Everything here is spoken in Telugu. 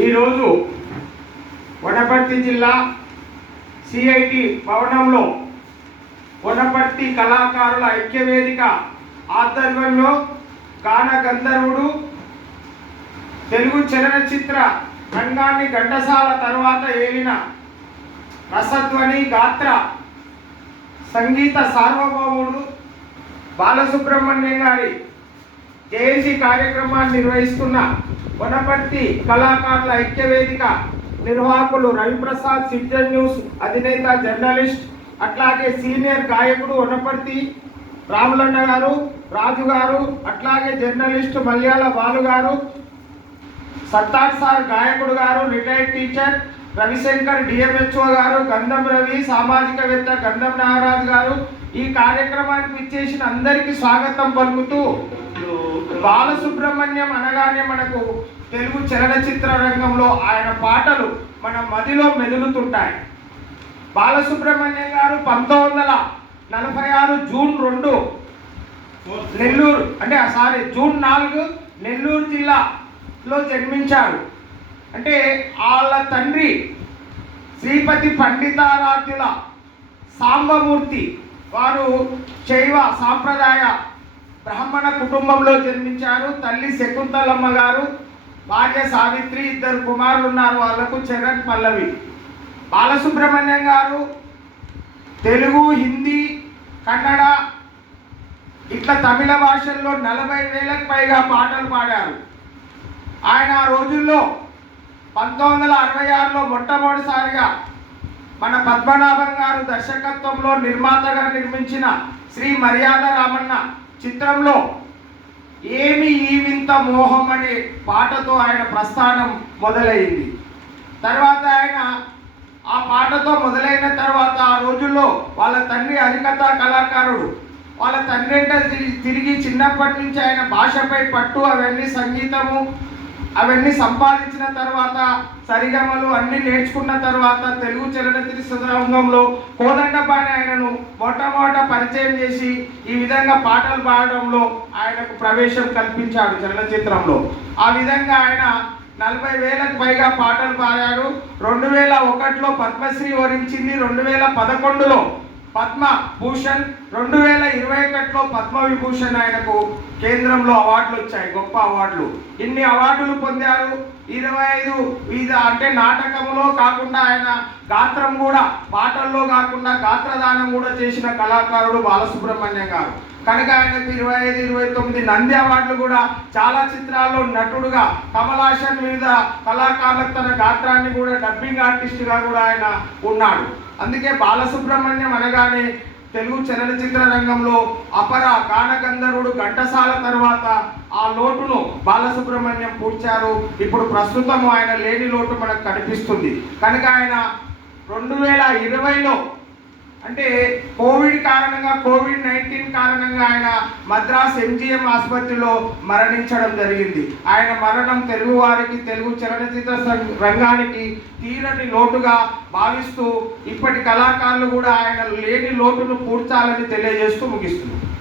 ఈరోజు వనపర్తి జిల్లా సిఐటి భవనంలో వనపర్తి కళాకారుల ఐక్యవేదిక ఆధ్వర్యంలో గాన గంధర్వుడు తెలుగు చలనచిత్ర రంగాన్ని ఘంటసాల తర్వాత ఏలిన రసధ్వని గాత్ర సంగీత సార్వభౌముడు బాలసుబ్రహ్మణ్యం గారి జయంతి కార్యక్రమాన్ని నిర్వహిస్తున్న వనపర్తి కళాకారుల ఐక్యవేదిక నిర్వాహకులు రవిప్రసాద్ సిటిజన్ న్యూస్ అధినేత జర్నలిస్ట్ అట్లాగే సీనియర్ గాయకుడు వనపర్తి రాములన్న గారు రాజు గారు అట్లాగే జర్నలిస్ట్ మల్యాల బాలు గారు సత్తార్ సార్ గాయకుడు గారు రిటైర్డ్ టీచర్ రవిశంకర్ డిఎంహెచ్ఓ గారు గంధం రవి సామాజికవేత్త గంధం నాగరాజు గారు ఈ కార్యక్రమానికి ఇచ్చేసిన అందరికీ స్వాగతం పలుకుతూ బాలసుబ్రహ్మణ్యం అనగానే మనకు తెలుగు చలనచిత్ర రంగంలో ఆయన పాటలు మన మదిలో మెదులుతుంటాయి. బాలసుబ్రహ్మణ్యం గారు 1946 జూన్ 2 నెల్లూరు జూన్ 4 నెల్లూరు జిల్లాలో జన్మించారు. అంటే వాళ్ళ తండ్రి శ్రీపతి పండితారాధ్యుల సాంబమూర్తి వారు శైవ సాంప్రదాయ బ్రాహ్మణ కుటుంబంలో జన్మించారు. తల్లి శకుంతలమ్మ గారు, భార్య సావిత్రి, 2 కుమారులు ఉన్నారు. వాళ్లకు చరణ్, పల్లవి. బాలసుబ్రహ్మణ్యం గారు తెలుగు, హిందీ, కన్నడ ఇట్లా తమిళ భాషల్లో 40,000కు పైగా పాటలు పాడారు. ఆయన ఆ రోజుల్లో 1966లో మొట్టమొదటిసారిగా మన పద్మనాభం గారు దర్శకత్వంలో నిర్మాతగా నిర్మించిన శ్రీ మర్యాద రామన్న చిత్రంలో ఏమి ఈ వింత మోహం అనే పాటతో ఆయన ప్రస్థానం మొదలైంది. తర్వాత ఆయన ఆ పాటతో మొదలైన తర్వాత ఆ రోజుల్లో వాళ్ళ తండ్రి హరికథా కళాకారుడు. వాళ్ళ తండ్రి అంటే తిరిగి చిన్నప్పటి నుంచి ఆయన భాషపై పట్టు, అవన్నీ సంగీతము అవన్నీ సంపాదించిన తర్వాత సరిగమలు అన్నీ నేర్చుకున్న తర్వాత తెలుగు చలనచిత్ర రంగంలో కోదండపాణి ఆయనను మొట్టమొదట పరిచయం చేసి ఈ విధంగా పాటలు పాడడంలో ఆయనకు ప్రవేశం కల్పించాడు చలనచిత్రంలో. ఆ విధంగా ఆయన 40,000కు పైగా పాటలు పాడారు. 2001లో పద్మశ్రీ వరించింది. 2011లో పద్మ భూషణ్, 2021లో పద్మ విభూషణ్ ఆయనకు కేంద్రంలో అవార్డులు వచ్చాయి, గొప్ప అవార్డులు. ఇన్ని అవార్డులు పొందారు. 25 నాటకంలో కాకుండా ఆయన గాత్రం కూడా, పాటల్లో కాకుండా గాత్రదానం కూడా చేసిన కళాకారుడు బాలసుబ్రహ్మణ్యం గారు. కనుక ఆయనకు 25, 29 నంది అవార్డులు కూడా, చాలా చిత్రాల్లో నటుడుగా, కమలాసన్ వివిధ కళాకారులకు తన గాత్రాన్ని కూడా డబ్బింగ్ ఆర్టిస్టుగా కూడా ఆయన ఉన్నాడు. అందుకే బాలసుబ్రహ్మణ్యం అనగానే తెలుగు చలనచిత్ర రంగంలో అపర గాన గంధర్వుడు ఘంటసాల తర్వాత ఆ లోటును బాలసుబ్రహ్మణ్యం పూడ్చారు. ఇప్పుడు ప్రస్తుతం ఆయన లేని లోటు మనకు కనిపిస్తుంది. కనుక ఆయన 2020లో అంటే కోవిడ్-19 కారణంగా ఆయన మద్రాస్ MGM ఆసుపత్రిలో మరణించడం జరిగింది. ఆయన మరణం తెలుగు వారికి, తెలుగు చలనచిత్ర రంగానికి తీరని లోటుగా భావిస్తూ ఇప్పటి కళాకారులు కూడా ఆయన లేని లోటును పూడ్చాలని తెలియజేస్తూ ముగిస్తున్నారు.